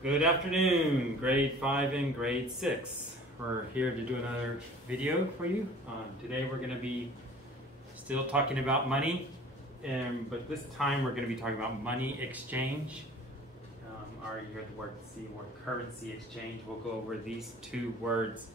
Good afternoon, grade 5 and grade 6. We're here to do another video for you. Today we're going to be still talking about money, but this time we're going to be talking about money exchange. Already heard the word currency exchange. We'll go over these two words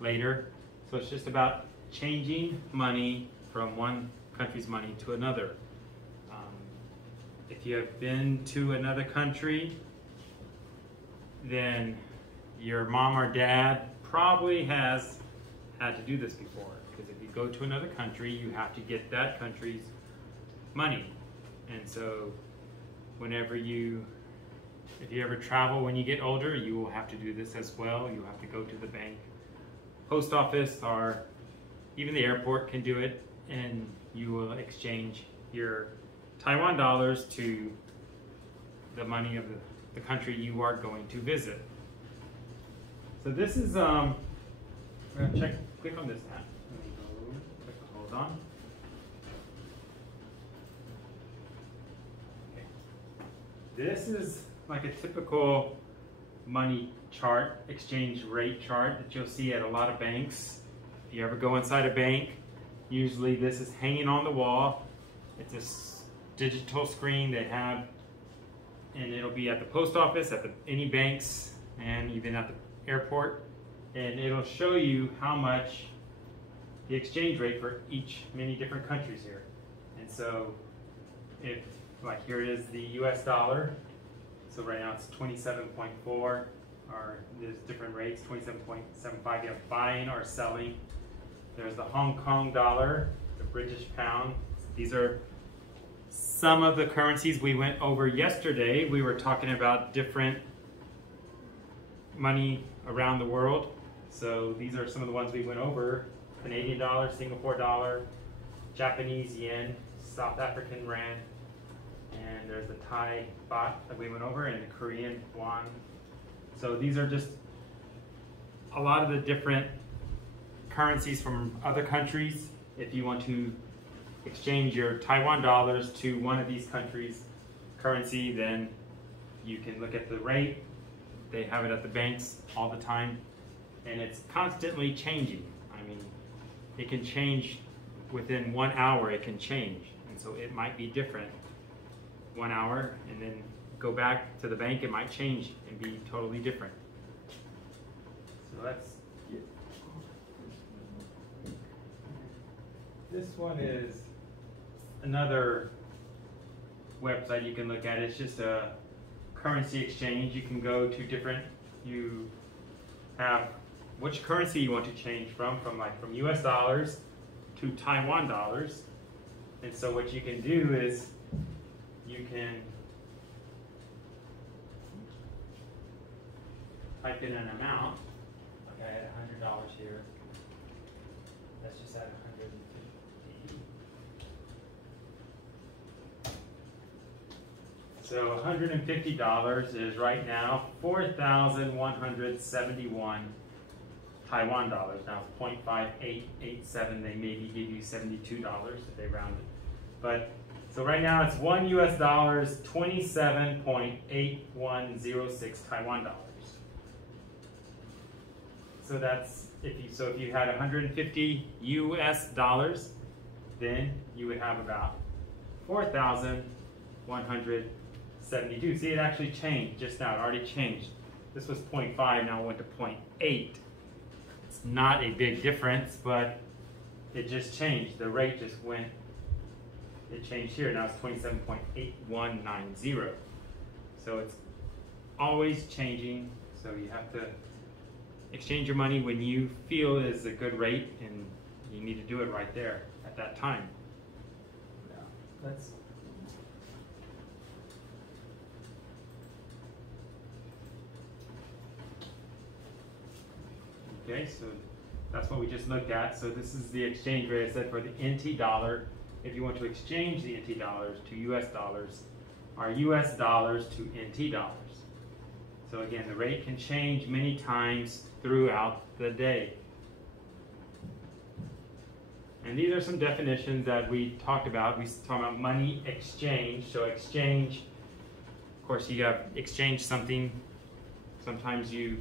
later. So it's just about changing money from one country's money to another. If you have been to another country, then your mom or dad probably has had to do this before. Because if you go to another country, you have to get that country's money. And so if you ever travel when you get older, you will have to do this as well. You have to go to the bank, post office, or even the airport can do it, and you will exchange your Taiwan dollars to the money of the country you are going to visit. So this is, we're going to click on this app. Hold on. Okay. This is like a typical money chart, exchange rate chart that you'll see at a lot of banks. If you ever go inside a bank, usually this is hanging on the wall. It's a digital screen they have, and it'll be at the post office, at any banks, and even at the airport, and it'll show you how much the exchange rate for many different countries here. And so if, like here it is, the US dollar, so right now it's 27.4, or there's different rates, 27.75, you have buying or selling. There's the Hong Kong dollar, the British pound. These are some of the currencies we went over yesterday. We were talking about different money around the world. So these are some of the ones we went over: Canadian dollar, Singapore dollar, Japanese yen, South African rand, and there's the Thai baht that we went over, and the Korean won. So these are just a lot of the different currencies from other countries. If you want to exchange your Taiwan dollars to one of these countries' currency, then you can look at the rate. They have it at the banks all the time, and it's constantly changing. I mean, it can change within 1 hour, it can change. And so it might be different 1 hour, and then go back to the bank, it might change and be totally different. So this one is another website you can look at. It's just a currency exchange. You can go to you have which currency you want to change from US dollars to Taiwan dollars. And so what you can do is you can type in an amount. Like I had $100 here. Let's just add 150. So $150 is right now 4,171 Taiwan dollars. Now 0.5887, they maybe give you $72 if they round it. But so right now it's one US dollars, 27.8106 Taiwan dollars. So that's if you had 150 US dollars, then you would have about 4,172. See, it actually changed just now. It already changed. This was 0.5, now it went to 0.8. It's not a big difference, but it just changed. The rate just went, it changed here. Now it's 27.8190. So it's always changing. So you have to exchange your money when you feel is a good rate, and you need to do it right there at that time. Now, okay, so that's what we just looked at. So this is the exchange rate I said for the NT dollar. If you want to exchange the NT dollars to US dollars, or US dollars to NT dollars. So again, the rate can change many times throughout the day. And these are some definitions that we talked about. We talked about money exchange. So exchange, of course, you have exchange something Sometimes you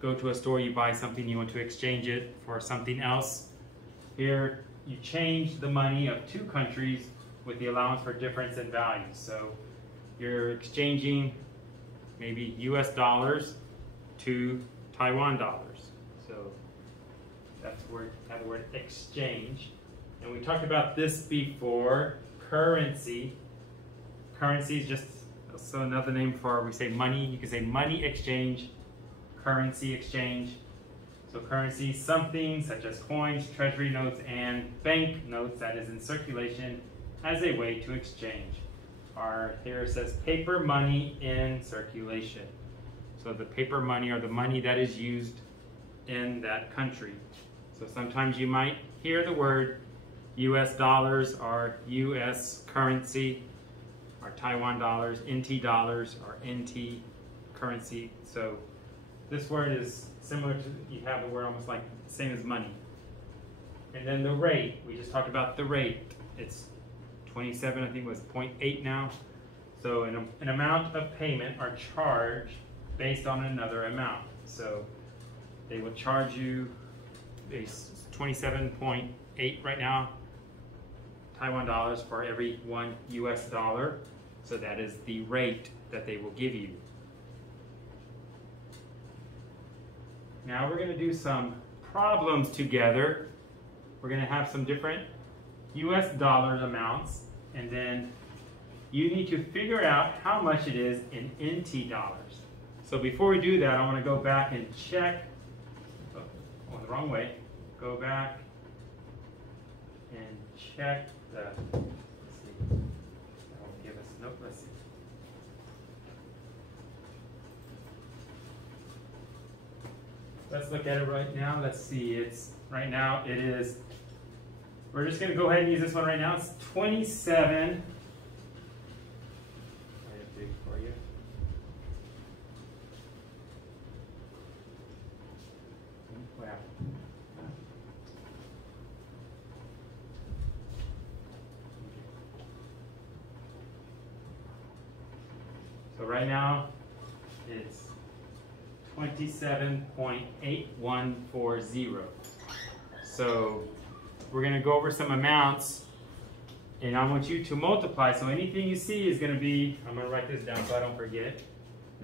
go to a store, you buy something, you want to exchange it for something else. Here, you change the money of two countries with the allowance for difference in value. So you're exchanging maybe US dollars to Taiwan dollars. So that's where you have the word exchange. And we talked about this before, currency. Currency is just also another name for, we say money. You can say money exchange, currency exchange. So currency, something such as coins, treasury notes, and bank notes that is in circulation as a way to exchange. Here it says paper money in circulation. So the paper money, or the money that is used in that country. So sometimes you might hear the word US dollars or US currency, or Taiwan dollars, NT dollars, or NT currency. So this word is similar to, you have the word almost like the same as money. And then the rate, we just talked about the rate. It's 27, I think it was 0.8 now. So an amount of payment or charge based on another amount. So they will charge you 27.8 right now, Taiwan dollars for every one US dollar. So that is the rate that they will give you. Now we're going to do some problems together. We're going to have some different US dollar amounts, and then you need to figure out how much it is in NT dollars. So before we do that, I want to go back and check. Oh, going the wrong way. Go back and check the, let's see, that won't give us, nope, let's see. Let's look at it right now. Let's see, it's, right now it is, we're just going to go ahead and use this one right now. It's 27. Big for you. Wow. So right now it's 27.8140. So we're going to go over some amounts, and I want you to multiply. So anything you see is going to be, I'm going to write this down so I don't forget.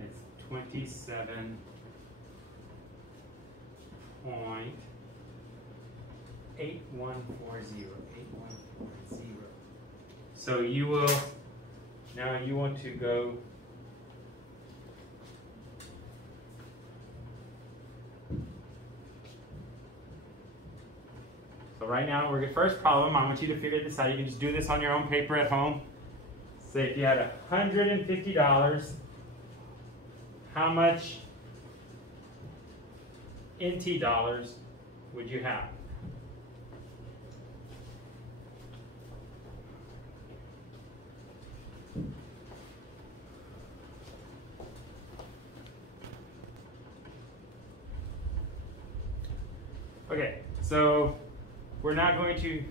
It's 27.8140. So you will, now you want to go So right now, we're the first problem. I want you to figure this out. You can just do this on your own paper at home. Say if you had $150, how much NT dollars would you have? Okay, so we're now going to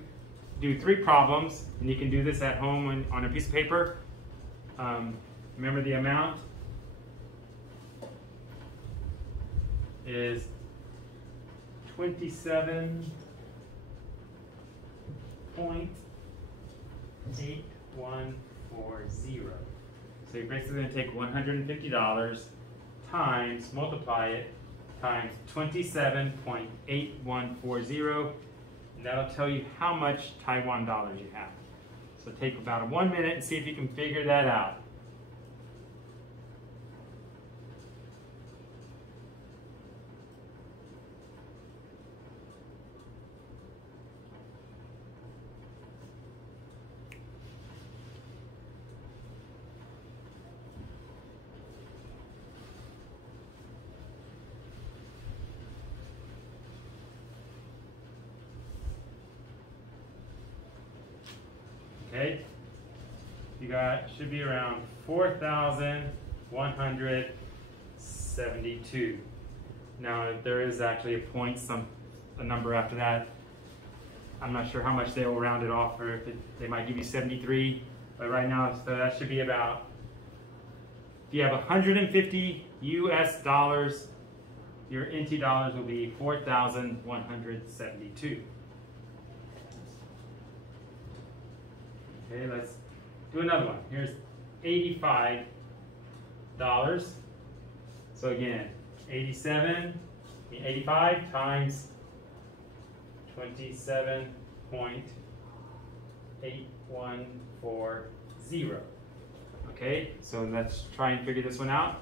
do 3 problems, and you can do this at home on a piece of paper. Remember, the amount is 27.8140. So you're basically going to take $150 times, multiply it, times 27.8140, and that'll tell you how much Taiwan dollars you have. So take about 1 minute and see if you can figure that out. Okay, you got, should be around 4,172. Now there is actually a point, a number after that. I'm not sure how much they will round it off, or if they might give you 73. But right now, so that should be about, if you have 150 US dollars, your NT dollars will be 4,172. Okay, let's do another one. Here's $85. So again, 85 times 27.8140. Okay, so let's try and figure this one out.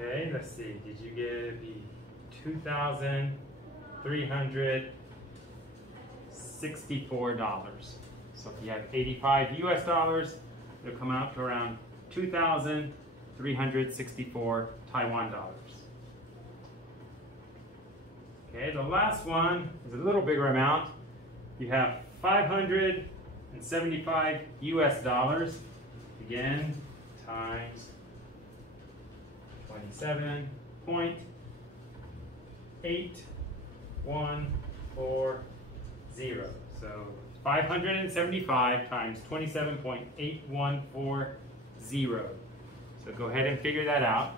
Okay, let's see. Did you get the $2,364? So if you have 85 US dollars, it'll come out to around 2,364 Taiwan dollars. Okay, the last one is a little bigger amount. You have 575 US dollars, again, times 27.8140. So 575 times 27.8140. So go ahead and figure that out.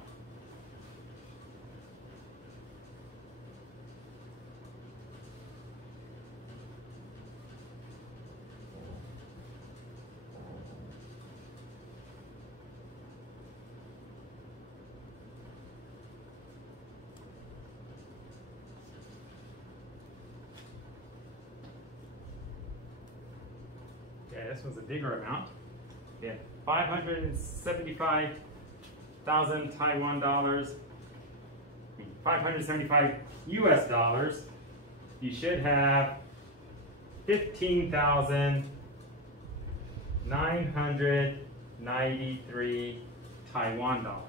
Yeah, this one's a bigger amount. Yeah, 575,000 Taiwan dollars, 575 US dollars. You should have 15,993 Taiwan dollars.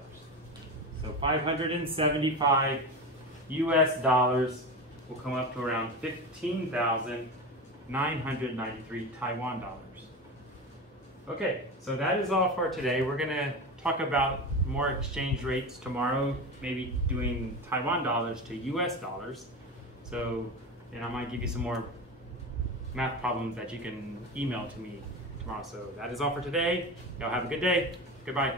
So 575 US dollars will come up to around 15,993 Taiwan dollars. Okay, so that is all for today. We're gonna talk about more exchange rates tomorrow, maybe doing Taiwan dollars to US dollars. So, and I might give you some more math problems that you can email to me tomorrow. So that is all for today. Y'all have a good day. Goodbye.